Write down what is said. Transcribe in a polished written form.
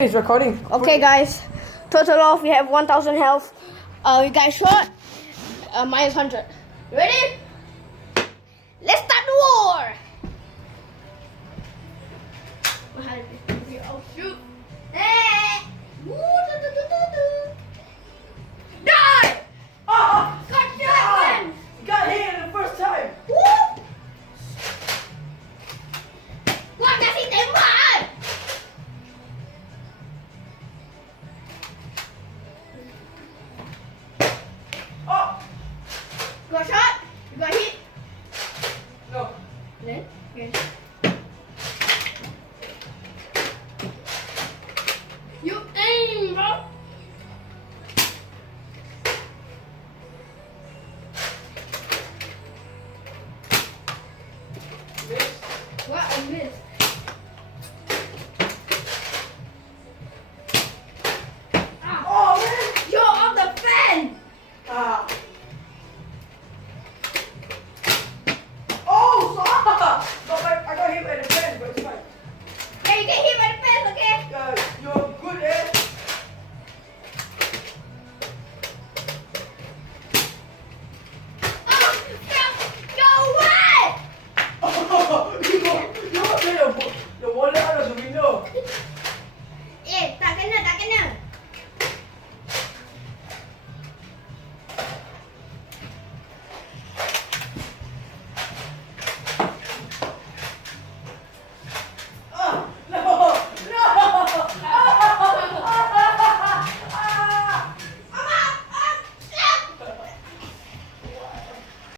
It's recording. Okay, guys. Total off. We have 1,000 health. You guys shot. Minus 100. Ready? Let's start the war.